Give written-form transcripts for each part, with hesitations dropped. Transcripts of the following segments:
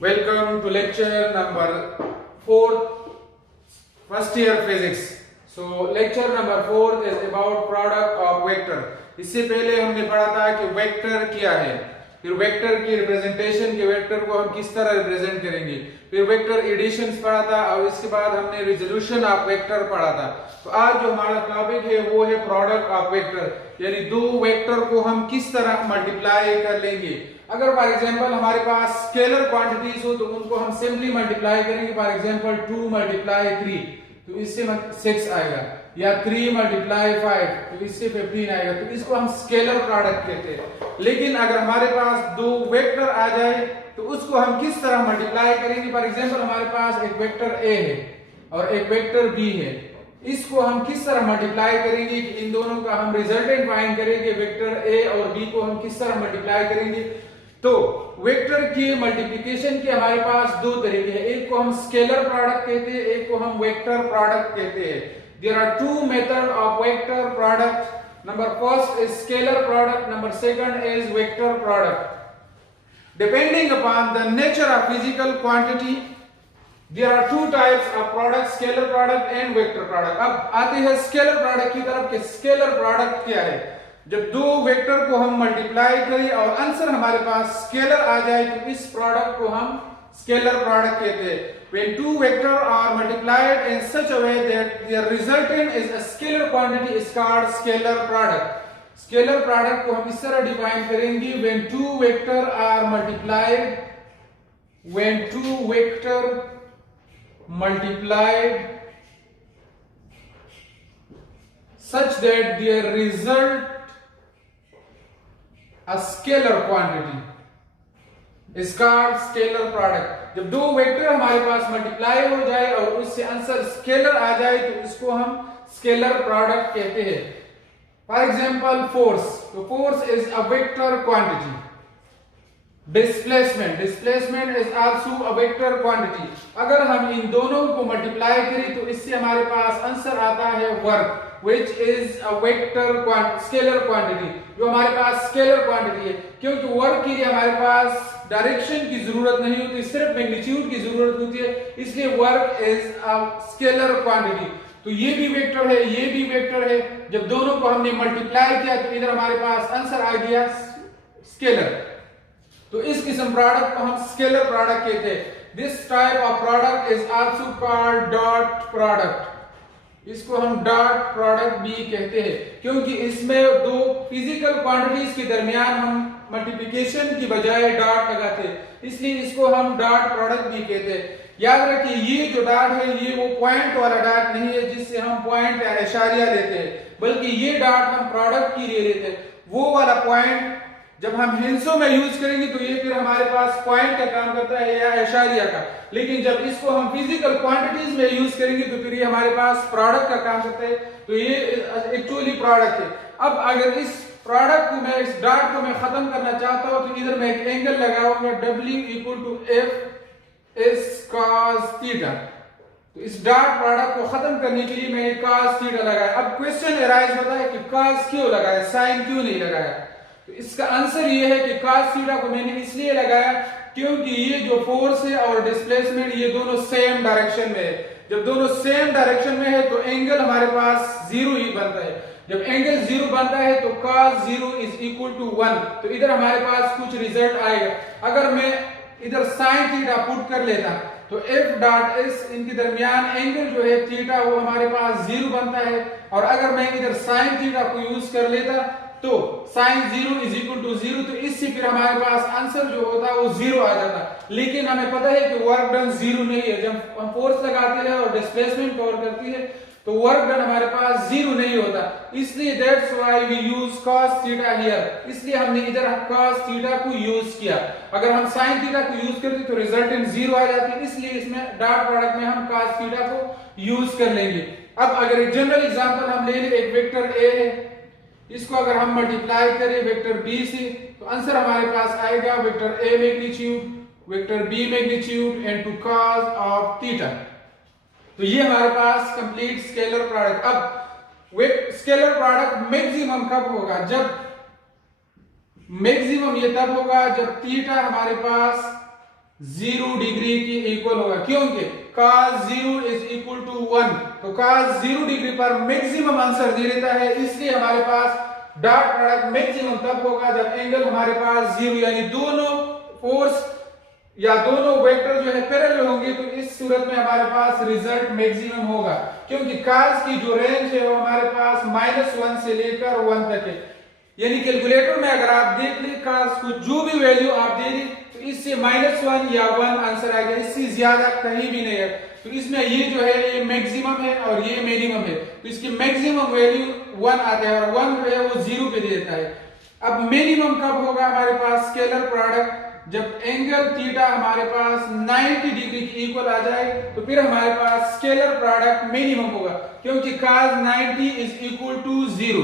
Welcome to lecture number 4, first year physics. So lecture number 4 is about product of vector. इससे पहले हमने पढ़ा था कि वेक्टर क्या है, फिर वेक्टर की रिप्रेजेंटेशन के वेक्टर को हम किस तरह रिप्रेजेंट करेंगे, फिर वेक्टर एडिशंस पढ़ा था और इसके बाद हमने रिजोल्यूशन ऑफ वेक्टर पढ़ा था। तो आज जो हमारा टॉपिक है वो है प्रोडक्ट ऑफ वेक्टर, यानी दो वेक्टर को हम किस तरह मल्टीप्लाई कर लेंगे। अगर फॉर एग्जांपल हमारे पास स्केलर क्वांटिटीज हो तो उनको हम सिंपली मल्टीप्लाई करेंगे। फॉर एग्जांपल 2 × 3 तो इससे 6 आएगा, या 3 × 5 तो इससे 15 आएगा। तो इसको हम स्केलर प्रोडक्ट कहते हैं। लेकिन अगर हमारे पास दो वेक्टर आ जाए तो उसको हम किस तरह मल्टीप्लाई करेंगे। फॉर एग्जांपल हमारे पास एक वेक्टर ए है और एक वेक्टर बी है, इसको हम किस तरह मल्टीप्लाई करेंगे कि इन दोनों का हम रिजल्टेंट फाइंड करेंगे। वेक्टर ए और बी को हम किस तरह मल्टीप्लाई करेंगे। तो वेक्टर की मल्टीप्लिकेशन के हमारे पास दो तरीके हैं, एक को हम स्केलर प्रोडक्ट कहते हैं, एक को हम वेक्टर प्रोडक्ट कहते हैं। There are two method of vector product. Number first is scalar product, number second is vector product. Depending upon the nature of physical quantity there are two types of product, scalar product and vector product. अब आते हैं scalar product की तरफ कि scalar product क्या है। जब दो वेक्टर को हम मल्टीप्लाई करें और आंसर हमारे पास स्केलर आ जाए तो इस प्रोडक्ट को हम स्केलर प्रोडक्ट कहते हैं। When two vectors are multiplied in such a way that their resultant is a scalar quantity is called scalar product. Scalar product को हम इस तरह डिफाइन करेंगे, when two vectors are multiplied such that their result a scalar quantity is called scalar product। जब दो vector हमारे पास multiply हो जाए और उससे आंसर स्केलर आ जाए तो इसको हम स्केलर प्रोडक्ट कहते हैं। फॉर एग्जांपल फोर्स, तो force is a vector quantity. Displacement is also a vector quantity. अगर हम इन दोनों को मल्टीप्लाई करें तो इससे हमारे पास आंसर आता है work, which is a vector scalar quantity, जो हमारे पास स्केलर क्वांटिटी है। क्योंकि वर्क के लिए हमारे पास डायरेक्शन की जरूरत नहीं होती, सिर्फ मैग्नीट्यूड की जरूरत होती है, इसलिए work is a scalar quantity. तो ये भी वेक्टर है, ये भी वेक्टर है। जब दोनों को हमने मल्टीप्लाई किया तो इधर हमारे पास आंसर आ गया स्केलर। तो इस किस्म प्रोडक्ट को हम स्केलर प्रोडक्ट कहते हैं। This type of product is also called dot product. इसको हम डॉट प्रोडक्ट भी कहते हैं क्योंकि इसमें दो फिजिकल क्वांटिटीज के दरमियान हम मल्टीप्लिकेशन की बजाय डॉट लगाते हैं, इसलिए इसको हम डॉट प्रोडक्ट भी कहते हैं। याद रखिए ये जो डॉट है ये वो पॉइंट वाला डॉट नहीं है जिससे हम पॉइंट या इशारिया लेते हैं, बल्कि ये डॉट हम प्रोडक्ट के लिए लेते हैं। वो वाला पॉइंट जब हम हिंसों में यूज करेंगे तो ये फिर हमारे पास पॉइंट का काम करता है या इशारिया का, लेकिन जब इसको हम फिजिकल क्वांटिटीज में यूज करेंगे तो फिर ये हमारे पास प्रोडक्ट का काम करता है। तो ये एक्चुअली प्रोडक्ट है। अब अगर इस प्रोडक्ट को मैं, इस डॉट को मैं खत्म करना चाहता हूं तो इधर मैं एक एंगल लगाऊंगा W = F cos थीटा। तो इस डॉट प्रोडक्ट को खत्म करने के लिए मैंने cos थीटा लगाया। अब क्वेश्चन अराइज होता है कि cos क्यों लगाया, साइन क्यों नहीं लगाया। तो इसका आंसर ये है कि cos थीटा को मैंने इसलिए लगाया क्योंकि ये जो फोर्स है और डिस्प्लेसमेंट ये दोनों सेम डायरेक्शन में है। जब दोनों सेम डायरेक्शन में है तो एंगल हमारे पास 0 ही बनता है। जब एंगल 0 बनता है तो cos 0 = 1। तो इधर हमारे पास कुछ रिजल्ट आएगा। अगर मैं इधर sin थीटा पुट कर लेता तो F.S इनके दरमियान एंगल जो है थीटा वो हमारे पास 0 बनता है, और अगर मैं इधर sin थीटा को यूज कर लेता तो sin 0 = 0, तो इससे फिर हमारे पास आंसर जो होता है वो 0 आ जाता। लेकिन हमें पता है कि वर्क डन 0 नहीं है। जब हम फोर्स लगाते हैं और डिस्प्लेसमेंट कवर करती है तो वर्क डन हमारे पास 0 नहीं होता, इसलिए that's why we use cos theta here. इसलिए हमने इधर cos थीटा को यूज किया। अगर हम sin थीटा को यूज करते तो रिजल्टेंट 0 आ जाती, इसलिए इसमें डॉट प्रोडक्ट में हम cos थीटा को यूज कर लेंगे। अब अगर एक जनरल एग्जांपल हम ले लें, एक वेक्टर A है, इसको अगर हम मल्टीप्लाई करें वेक्टर B से तो आंसर हमारे पास आएगा vector A magnitude vector B magnitude into cos of theta. तो ये हमारे पास कंप्लीट स्केलर प्रोडक्ट। अब स्केलर प्रोडक्ट मैक्सिमम कब होगा, जब मैक्सिमम ये तब होगा जब थीटा हमारे पास 0 डिग्री की इक्वल होगा, क्योंकि cos 0 इज इक्वल टू 1, तो cos 0 डिग्री पर मैक्सिमम आंसर दे देता है, इसलिए हमारे पास डॉट प्रोडक्ट मैक्सिमम तब होगा जब एंगल हमारे पास 0 यानी दोनों फोर्स या दोनों वेक्टर जो है पैरेलल होंगे, तो इस सूरत में हमारे पास रिजल्ट मैक्सिमम होगा, क्योंकि cos की जो रेंज है वो हमारे पास -1 से लेकर 1 तक है। यानी कैलकुलेटर में अगर आप देख ले cos को जो भी वैल्यू आप दे दें तो इससे -1 या 1 आंसर आएगा, इससे ज्यादा कहीं भी नहीं है। तो इसमें ये जो है ये मैक्सिमम है और ये मिनिमम है, तो इसकी मैक्सिमम वैल्यू 1 आता है और 1 जो है वो 0 पे दे देता है। अब मिनिमम कब होगा हमारे पास स्केलर प्रोडक्ट, जब एंगल थीटा हमारे पास 90 डिग्री की इक्वल आ जाए, तो फिर हमारे पास स्केलर प्रोडक्ट मिनिमम होगा, क्योंकि cos 90 इज इक्वल टू 0।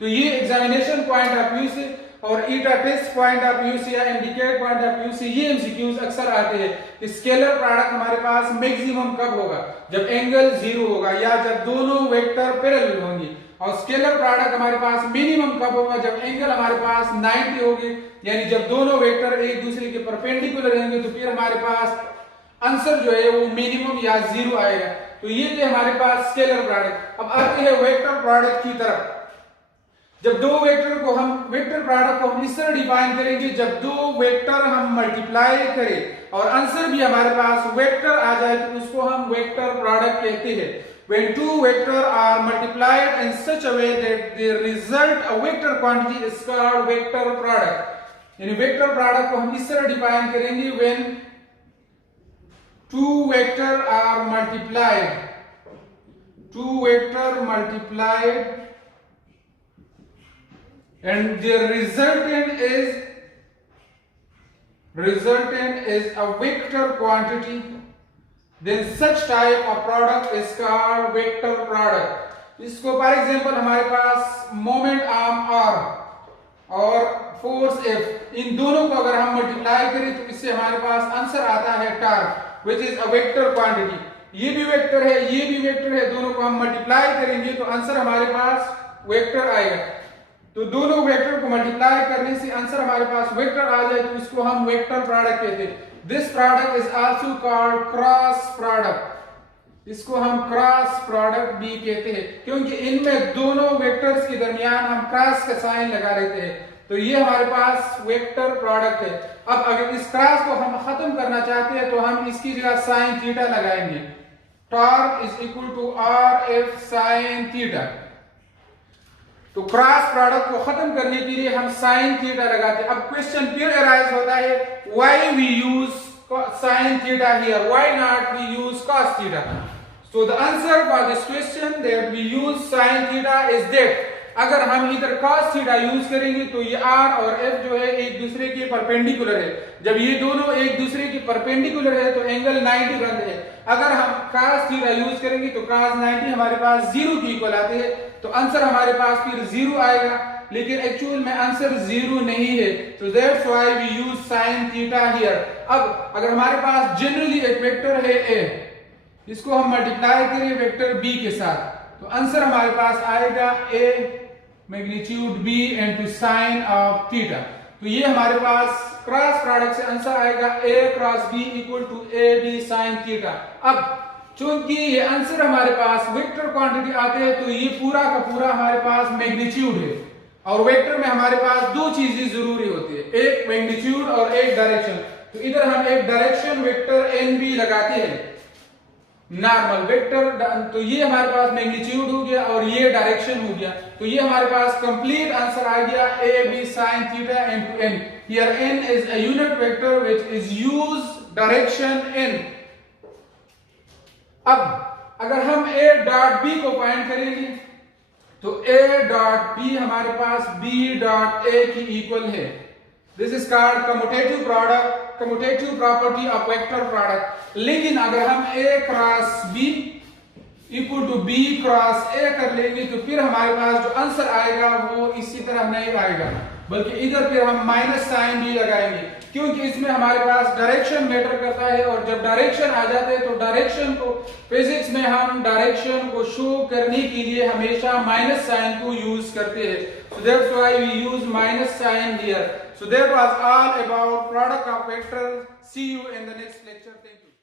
तो ये एग्जामिनेशन पॉइंट ऑफ व्यू से और ईटा टेस्ट पॉइंट ऑफ व्यू से या इंडिकेट पॉइंट ऑफ व्यू से ये एमसीक्यूज अक्सर आते हैं कि स्केलर प्रोडक्ट हमारे पास मैक्सिमम कब होगा, जब एंगल 0 होगा या जब दोनों वेक्टर पैरेलल होंगे, और स्केलर प्रोडक्ट हमारे पास मिनिमम कब होगा, जब एंगल हमारे पास 90 होगी, यानी जब दोनों वेक्टर एक दूसरे के परपेंडिकुलर रहेंगे, तो फिर हमारे पास आंसर जो है वो मिनिमम या 0 आएगा। तो ये थे हमारे पास स्केलर प्रोडक्ट। अब आते हैं वेक्टर प्रोडक्ट की तरफ। जब दो वेक्टर प्रोडक्ट को हम इस तरह डिफाइन करेंगे, जब दो वेक्टर हम मल्टीप्लाई करें और आंसर भी हमारे पास वेक्टर आ जाए, तो उसको हम वेक्टर प्रोडक्ट कहते हैं। When two vectors are multiplied in such a way that they result a vector quantity is called vector product. यानी वेक्टर प्रोडक्ट को हम इस तरह डिफाइन करेंगे, when two vectors are multiplied and their resultant is a vector quantity, then such type of product is called vector product. इसको for example हमारे पास moment arm R और force F, इन दोनों को अगर हम मल्टीप्लाई करें तो इससे हमारे पास आंसर आता है torque, which is a vector quantity. ये भी वेक्टर है, ये भी वेक्टर है, दोनों को हम मल्टीप्लाई करेंगे तो आंसर हमारे पास वेक्टर आएगा। तो दोनों वेक्टर को मल्टीप्लाई करने से आंसर हमारे पास वेक्टर आ जाए, तो इसको हम वेक्टर प्रोडक्ट कहते हैं। This product is also called cross product, इसको हम क्रॉस प्रोडक्ट भी कहते हैं, क्योंकि इनमें दोनों वेक्टर्स के दरमियान हम क्रॉस का साइन लगा लेते हैं, तो ये हमारे पास वेक्टर प्रोडक्ट है। अब अगर इस क्रॉस को हम खत्म करना चाहते हैं तो हम इसकी जगह साइन थीटा लगाएंगे। Torque is equal to r f sine theta. तो क्रॉस प्रोडक्ट को खत्म करने के लिए हम साइन थीटा लगाते हैं। अब क्वेश्चन फिर अराइज होता है, why we use sine theta here, why not we use cos theta? So the answer for this question that we use sine theta is that अगर हम इधर cos थीटा यूज करेंगे तो ये r और f जो है एक दूसरे के परपेंडिकुलर है। जब ये दोनों एक दूसरे के परपेंडिकुलर है तो एंगल 90 बनते हैं। अगर हम cos थीटा यूज करेंगे तो cos 90 हमारे पास 0 की इक्वल आते हैं, तो आंसर हमारे पास फिर 0 आएगा, लेकिन एक्चुअल में आंसर 0 नहीं है। तो that's why we use sin theta here. अब अगर हमारे पास जनरली एक वेक्टर है a, इसको हम मल्टीप्लाई करें वेक्टर b के साथ, तो आंसर हमारे पास आएगा a magnitude b into sine of theta. तो ये हमारे पास क्रॉस प्रोडक्ट से आंसर आएगा a cross b equal to ab sine theta. अब चूंकि ये आंसर हमारे पास वेक्टर क्वांटिटी आते हैं तो ये पूरा का पूरा हमारे पास मैग्नीट्यूड है, और वेक्टर में हमारे पास दो चीजें जरूरी होती है, एक मैग्नीट्यूड और एक डायरेक्शन। तो इधर हम एक डायरेक्शन वेक्टर nb लगाते हैं नॉर्मल वेक्टर, तो ये हमारे पास मैग्नीट्यूड हो गया और ये डायरेक्शन हो गया। तो ये हमारे पास कंप्लीट आंसर आ गया a b sin theta into n। Here n is a unit vector which is use direction n। अब अगर हम a डॉट b को फाइंड करेंगे तो a डॉट b हमारे पास b डॉट a की इक्वल है। This is called commutative product, commutative property of vector product। लेकिन अगर हम a cross b equal to b cross a कर लेंगे तो फिर हमारे पास जो आंसर आएगा वो इसी तरह नहीं आएगा, बल्कि इधर फिर हम माइनस साइन भी लगाएंगे, क्योंकि इसमें हमारे पास डायरेक्शन मैटर करता है, और जब डायरेक्शन आ जाते हैं तो डायरेक्शन को फिजिक्स में हम डायरेक्शन को शो करने के लिए हमेशा माइनस साइन को यूज करते हैं। So that's why we use minus sign here। So that was all about product of vector See you in the next lecture. Thank you.